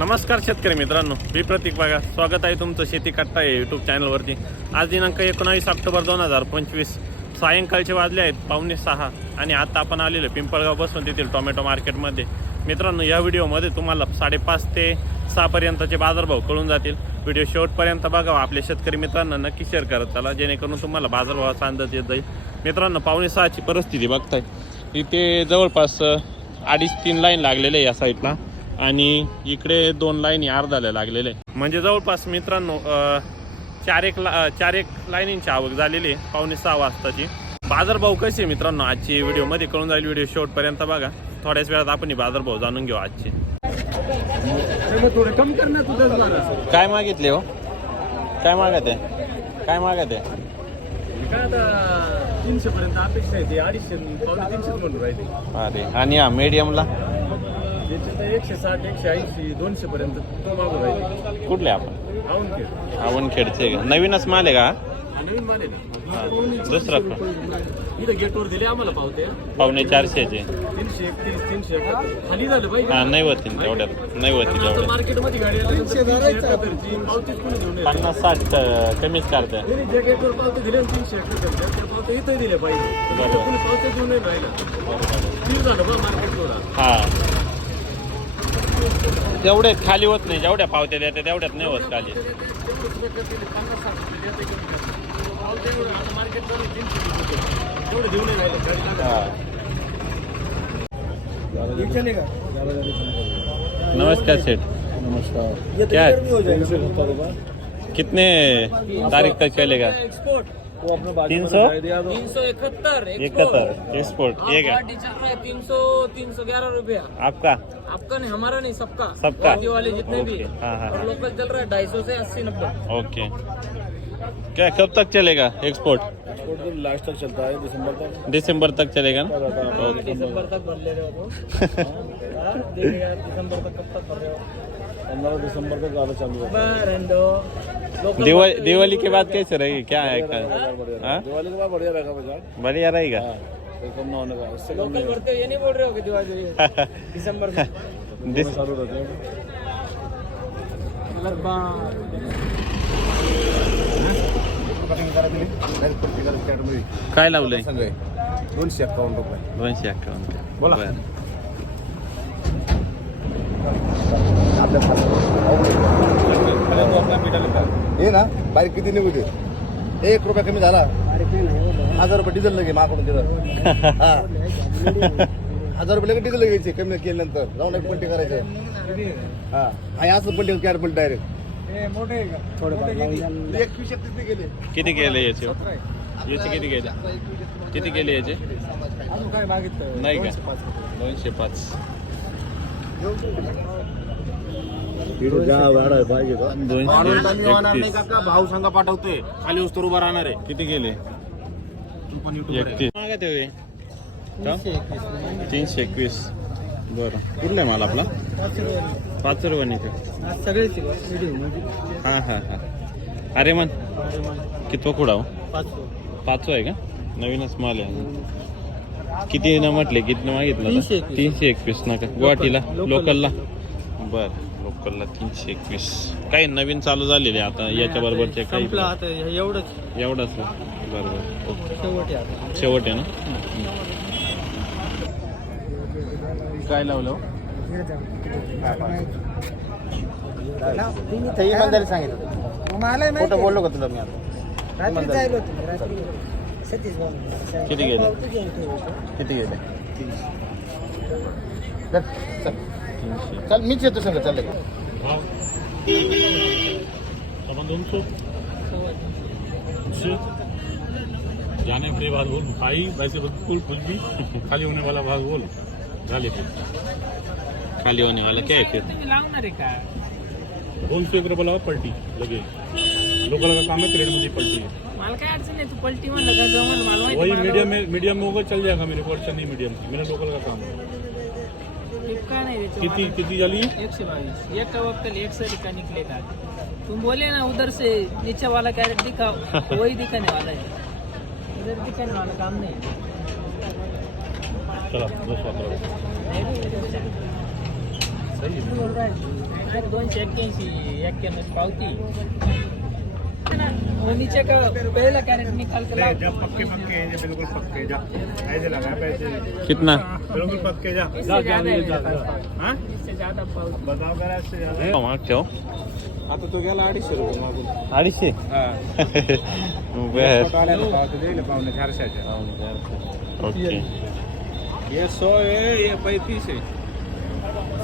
नमस्कार शेतकरी मित्रांनो मी प्रतीक बागा स्वागत आहे तुमचं शेती कट्टा आहे यूट्यूब चॅनलवरती आज दिनांक एकोणावीस ऑक्टोबर दोन हजार पंचवीस. सायंकाळचे वाजले आहेत पावणे सहा. आणि आता आपण आलेलो पिंपळगाव बसून तेथील टोमॅटो मार्केटमध्ये. मित्रांनो या व्हिडिओमध्ये तुम्हाला साडेपाच ते सहापर्यंतचे बाजारभाव कळून जातील. व्हिडिओ शेवटपर्यंत बघावा आपल्या शेतकरी मित्रांना नक्की शेअर करत चला जेणेकरून तुम्हाला बाजारभावाचा अंदाज येत जाईल. मित्रांनो पावणे सहाची परिस्थिती बघताय. इथे जवळपास अडीच तीन लाईन लागलेले आहे या साईडला आणि इकडे दोन लाईनी अर्धाला लागलेले. म्हणजे जवळपास मित्रांनो चार एक ला- चार एक लाईनींची आवक झालेली आहे पावणे सहा वाजताची. बाजारभाव कसे आहे मित्रांनो? आजची व्हिडिओमध्ये कळून जाईल व्हिडिओ शेवटपर्यंत बघा. थोड्याच वेळात आपण बाजारभाव जाणून घेऊ आजचे. काय मागितले हो? काय मागत आहे? काय मागत आहे? तीनशे पर्यंत अपेक्षा आहे अडीचशे अरे आणि हा मीडियमला तर एकशे साठ एकशे ऐंशी दोनशे पर्यंत तो मागून राहिले. कुठले आपण? आवून आवनखेडचे का? नवीनच माल आहे का? हा? नवीन माल आहे हा. ना. दुसरा पण. इथं गेटवर दिले आम्हाला पावते पावणे चारशेचे. तीनशे एकतीस तीनशे एकाहत्तर. खाली झालं पाहिजे हा नाही होतील तेवढ्यात नाही होतील आता तेवढ्यात मार्केटमध्ये गाडी आली तर तीनशे एकाहत्तरची पावतीच कोणी घेऊन येत. पन्नास साठ अं, कमीच करते त्यांनी जे गेटवर पावते दिले ना तीनशे एकाहत्तरच्या, त्या पावत्या इथं दिल्या पाहिजे बरोबर. तर कोणी पावत्या घेऊन नाही राहिला. झालं बा मार्केट थोडा. हा. तेवढे खाली होत नाही जेवढ्या पावत्या देते तेवढ्यात नाही होत खाली. नमस्कार सेठ. नमस्कार. क्या? कितने तारीख तक चलेगा? एक्सपोर्ट तीन सौ? तीन सौ इकहत्तर इकहत्तर एक्सपोर्ट ये क्या? तीन सौ तीन सौ ग्यारह रुपया। आपका? आपका नहीं हमारा नहीं सबका। सबका? वाले जितने भी। हाँ, हाँ, हाँ। लोकल चल रहा है ढाई सौ से अस्सी नब्बे। ओके। क्या कब तक चलेगा एक्सपोर्ट एक्सपोर्ट तो लास्ट तक चलता है दिसंबर तक। दिसंबर तक चलेगा ना? दिसंबर तक भर ले रहे हो तो हाँ, दिसंबर तक कब तक भर रहे हो पंद्रह दिसंबर तक ज़्यादा चालू है दिवाली दिवाली के बाद कैसे रहेगी? क्या है हाँ? दिवाली के बाद बढ़िया रहेगा बाज़ार। बढ़िया रहेगा? कम ना होने का इससे कम लोकल भरते ये नहीं बोल रहे हो कि दिवाली दिसंबर चालू रहते हैं। काय लावलंय? दोनशे अकाउंट रुपये. दोनशे अकाउंट बोला. हे ना बाईक किती निघू दे? एक रुपया कमी झाला. हजार रुपये डिझेल लगे मागून तिथं. हा. हजार रुपये लगे डिझेल घ्यायचे कमी केल्यानंतर जाऊन एक पलटी करायचं. हा. आणि असं पलटी चार पलटी डायरेक्ट एकवीस एकतीस गेले किती केले याचे? याचे किती केले? किती केले याचे? अजून काय मागितलं? नाही का? दोनशे पाच. पाहिजे का दोनशे एकतीस. काका भाऊ सांगा पाठवतोय. खाली उस्तर उभा राहणार आहे. किती केले? तू पण युट्यूब एकतीस. मागत आहे का? तीनशे एकवीस. बरं. कुठला आहे माल आपला? पाच रुपये व्हिडिओ हां हां हां. अरे मन कितवा खुडा हो? पाचवा आहे का? नवीनच माल आहे किती न म्हटले? किती मागितलं तीनशे? एकवीस. तीनशे एकवीस ना का? गुवाहाटीला? लोकल. लोकलला? बर. लोकलला तीनशे एकवीस. काही नवीन चालू झालेले आता याच्या बरोबरचे काही संपलं आता एवढंच. एवढंच बरोबर ओके शेवट आहे आता. शेवट आहे ना? काय लावलं? हो? इमानदारी सांगितलं खोटं बोललो का तुला मी आता? किती गेले? किती गेले? चल, चल. चल मीच येतो संग चालले का जाने के बाद बोल भाई वैसे बिल्कुल कुछ भी खाली होने वाला भाग बोल झाले ते खाली होने वाला क्या है फिर? लागणार आहे का दोन एक रुपये पलटी लगे। लोकल का काम है क्रेड मुझे पलटी है। मला काय अडचण नाही तू पलटी म्हणलं का जमल मला वही मीडियम में मीडियम में होगा चल जाएगा मेरे को अड़चन नहीं मीडियम की। मेरा लोकल का काम है। टिप काय नाही त्याचं कितनी मला- कितनी जाली एक सौ बाईस। एक का वक्त एक सौ का निकलेगा? तुम बोले ना उधर से नीचे वाला कैरेट दिखाओ वही दिखाने वाला है। इधर दिखाने वाला काम नहीं चला दो सौ पंद्रह नहीं, सही है। बोल रहा है नाही, दोनशे एक्क्याऐंशी एक्क्याण्णव पावती। उन्नीचे का पहिला कॅरेट निकाल के लाओ. पक्के पक्के बिल्कुल पक्के जा। ऐसे लगा पैसे। कितना? बिल्कुल पक्के जा? ज़्यादा है मेरे पास। हाँ? इससे ज़्यादा पावती बताओ करा इससे ज़्यादा। मागच्या हो आता तो गेला अडीचशे रुपये मागून अडीचशे हा। बर आल्याला पावते दिले पाहुणे चारशेच्या ओके। ये सौ है ये पैंतीस है।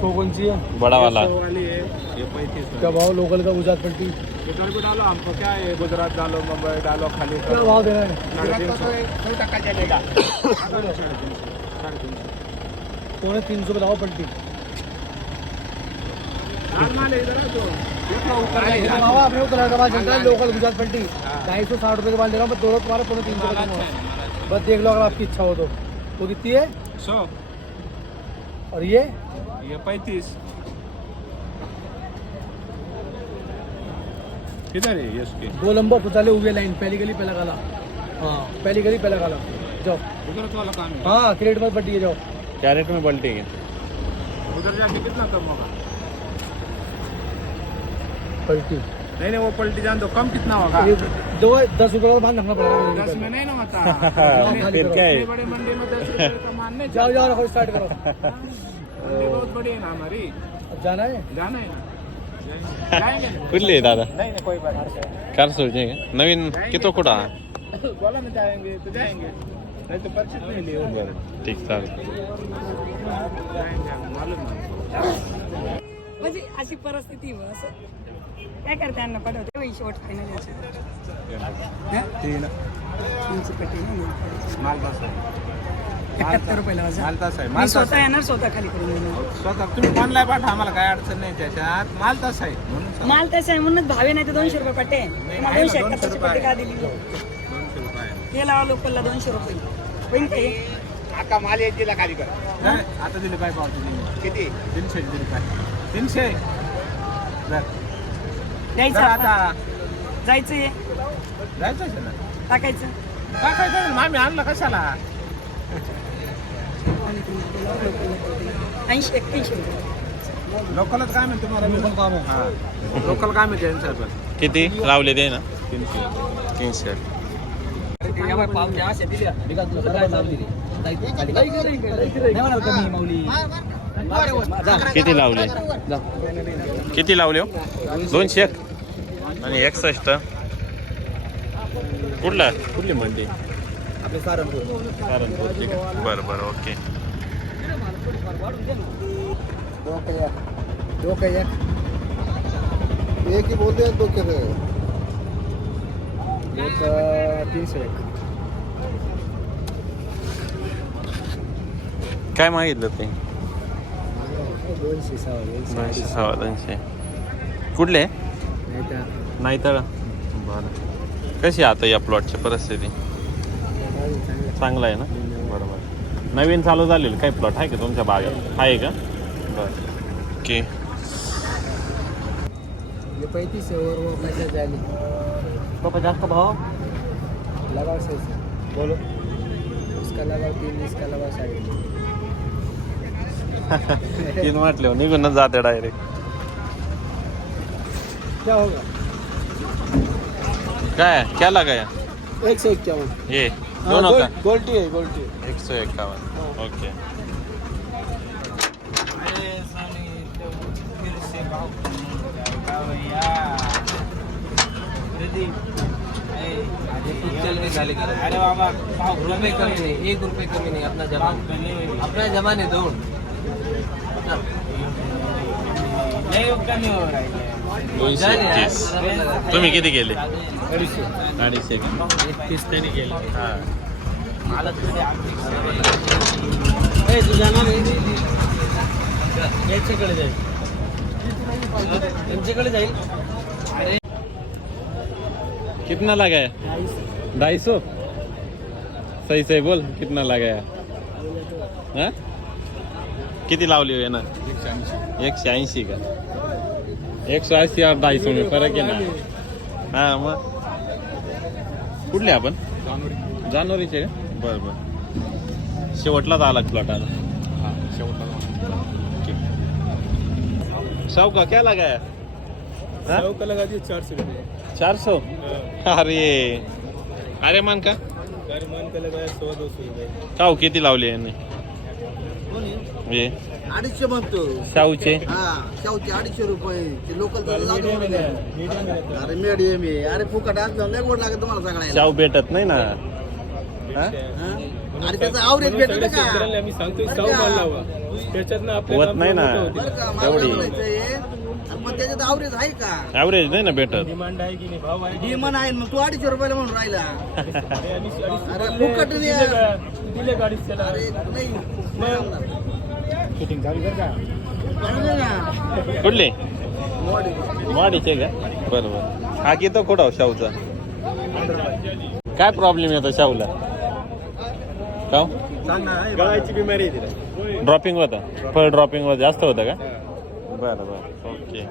सो कौन सी है? बड़ा वाला। वाली है ये पैंतीस क्या भाव लोकल का गुजरात पट्टी? इधर भी डालो हमको क्या है गुजरात डालो मुंबई डालो खाली क्या भाव देना है? साढ़े तीन सौ। चलेगा। पौने तीन सौ बताओ अपने चलता है लोकल गुजरात पट्टी ढाई सौ साठ रुपए के माल ले रहा हूँ मैं दोनों तुम्हारे पौने तीन सौ दूँगा। बस देख लो अगर आपकी इच्छा हो तो। वो कितनी है? सौ। और ये? ये पैंतीस। किधर है ये उसके? दो लंबा पुताले हुए लाइन पहली गली पहला काला। हाँ पहली गली पहला काला। जाओ। काम है। क्रेडिट मत पट्टी जाओ। कॅरेट में पलटी है। उधर जाके कितना कम होगा? पलटी। नहीं नहीं वो पलटी जान दो कम कितना होगा? दो दस रुपए का माल रखना पड़ेगा दस में नहीं ना होता। फिर क्या है? बड़ी मंडी में दस रुपए का मान नहीं जाओ जाओ रखो स्टार्ट करो। मंडी बहुत बड़ी है ना हमारी। अब जाना है? जाना है ना? जाएँगे। ना? कुठली आहे दादा। नहीं नहीं कोई बात नहीं। कार सोडचे का नवीन किती हा बोला ना जाएँगे तो जाएँगे। बरं ठीक चालेल. है म्हणजे अशी परिस्थिती आहे असं. काय करते अन्न पडवते वही शेवट फायनल आहे. एकाहत्तर रुपयाला आहे. स्वतः आहे. येणार स्वतः खाली करून देणार. स्वतः. तुम्ही ऑनलाईन पाठवा आम्हाला काय अडचण नाही त्याच्यात. मालदास आहे म्हणून सांग. माल तसं आहे म्हणून भावे नाही तर दोनशे रुपये पट्टे. आहे दोनशे रुपये पट्टी का दिली? दोनशे रुपये हे लावा लोकलला दोनशे रुपये. हे? आता माल एक दिला खाली कर. आता दिले पाहिजे पावती किती? तीनशे दिले पाहिजे तीनशे? द्यायचं आता. जायचं जायचं आहे ना? टाकायचं. काय काय काय मामी आणलं कशाला? ऐंशी रुपये. लोकलच काय म्हणते तुम्हाला? लोकल काम आहे लोकल काय म्हणते किती? लावले ते ना. तीनशे. तीनशे. किती लावले किती लावले हो? दोनशे एक आणि एकसष्ट कुठला कुठली मंडी सारंगपूरची का बरं बरं ओके का एक का ही बोलते हैं दो क्या है एक तीन सौ एक काय मागितलं ते? दोनशे दोनशे. सव्वा दोनशे. कुठले? नाही तर बरं. कशी आता या प्लॉटची परिस्थिती? चांगलं आहे ना? बरोबर नवीन चालू झालेलं काही प्लॉट आहे का तुमच्या बागेत? आहे का? बरं. ओके ये पैंतीस है और वो पैसा चालीस तो पचास का भाव से बोलो. उसका लगाओ तीन इसका लगाओ साढ़े तीन तीन निघूनच जाते डायरेक्ट क्या होगा? काय? क्या लगाया? एक सौ इक्यावन ये दोनों का गोल्टी है गोल्टी है एक सौ इक्यावन ओके. अरे बाबा रुपये कमी नाही एक रुपये कमी नाही आपला जमा आपला जमा नाही दोन. दोनशे एकतीस. तुम्ही किती गेले अडीचशे एकतीस तरी गेले हां? यांच्याकडे जाईल यांच्याकडे जाईल कितना लगाया ढाई सौ? सही सही बोल कितना लगाया हाँ? किती लावली हो ना एकशे ऐंशी का? एकशे ऐंशी सौ में फरक आहे ना. हा मग? कुठले आपण? जानेवारीचे. का बरं बरं. शेवटलाच आला प्लॉट आला. शाव का क्या? लगाया हाँ? सौ का लगा चार सौ रुपये चार सौ अरे. अरे मान का अरे मान का सौ दो सौ रुपये किती लावले यांनी? हे? अडीचशे म्हणतो. शाहूचे? हा शेवटी अडीचशे रुपये. लोकल मीडियम में अरे मीडियम आहे. अरे फुकट आज लय गोड लागत तुम्हाला सगळ्याला. शाहू भेटत नाही ना? हा? हा? अरे त्याचं आवरेज भेटत सगळ्या का? शेतकऱ्याला आम्ही सांगतोय सौ माल लावा त्याच्यात ना होत नाही ना. बरं का? मला एवढी. पण त्याच्यात आवरेज आहे का? ॲव्हरेज नाही ना भेटत. डिमांड आहे की नाही? भाव आहे. डिमांड आहे मग तू अडीचशे रुपयाला म्हणून राहिला. अरे रुपये फुकट दिले द्या. का? दिले गाडीच त्याला अरे नाही शूटिंग चालू कर का? चांगलं ना. कुठले? मोडी. वाढीचे का? बरोबर हा किती कुठं शाहूचा? काय प्रॉब्लेम येतो शाहूला? का? गळाची बिमारी आहे तिला. ड्रॉपिंग होतं. फळ ड्रॉपिंग जास्त होतं का? बरं बरं. ओके.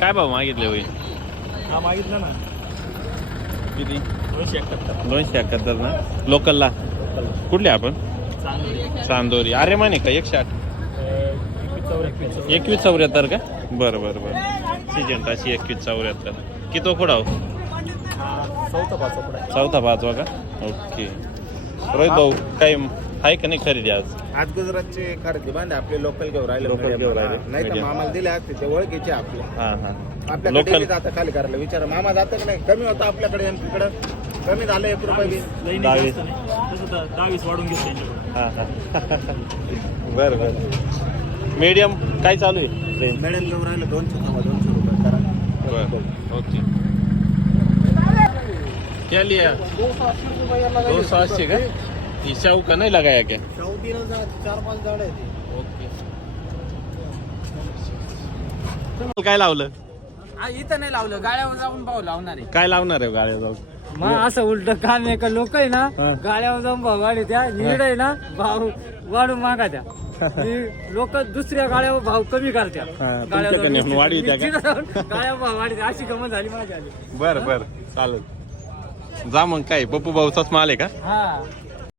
काय भाव मागितले होईल हा मागितलं ना. किती? दोनशे एकाहत्तर. दोनशे एकाहत्तर ना? लोकलला कुठले आपण? चांदोरी. अरे माने का एकशे आठ? एकवीस चौऱ्याहत्तर का? बरं बरं बरं. सिजंटाची एकवीस चौऱ्याहत्तर. किती पाच पुढे चौथा पाचवा का? ओके. रोहित भाऊ काय आहे का नाही खरेदी आज? आज गुजरातचे खरेदी बांधे आपले लोकल घेऊन राहिले Local घेऊन राहिले. नाही तर Medium. मामाला दिले असते ते ओळखीचे आपले. हां हां. आपल्याकडे लोकल जातं खाली करायला. विचारा मामा जातं का नाही? कमी होतं आपल्याकडे एमपीकडे कमी झालं एक रुपये बी. दहावीस दहावीस. वाढून घेतो हां हां. बरं बरं. मीडियम काय चालू आहे? रेंज मॅडम घेऊन राहिलं दोनशे सव्वा दोनशे रुपये. करा. बरं ओके. क्या लिया? दो सौ अस्सी का? शाहू का नहीं लगाया क्या? चार पाच झाड आहेत. काय लावलं? इथं नाही लावलं गाड्यावर जाऊन भाऊ लावणार आहे. काय लावणार आहे गाड्या जाऊन? मग असं उलट काम आहे का? लोक आहे ना हा. गाड्यावर जाऊन भाव वाढी त्या नीड आहे ना भाव वाढून मागा त्या लोक दुसऱ्या गाड्यावर भाव कमी करत्या. गाड्यावर तुमच्याकडे नेऊन जाऊन का? तिथं गाड्यावर भाव वाढी अशी गमत झाली माझ्या बर बर. चालेल. जा मग काय पप्पू भाऊचाच माल आहे का? हा.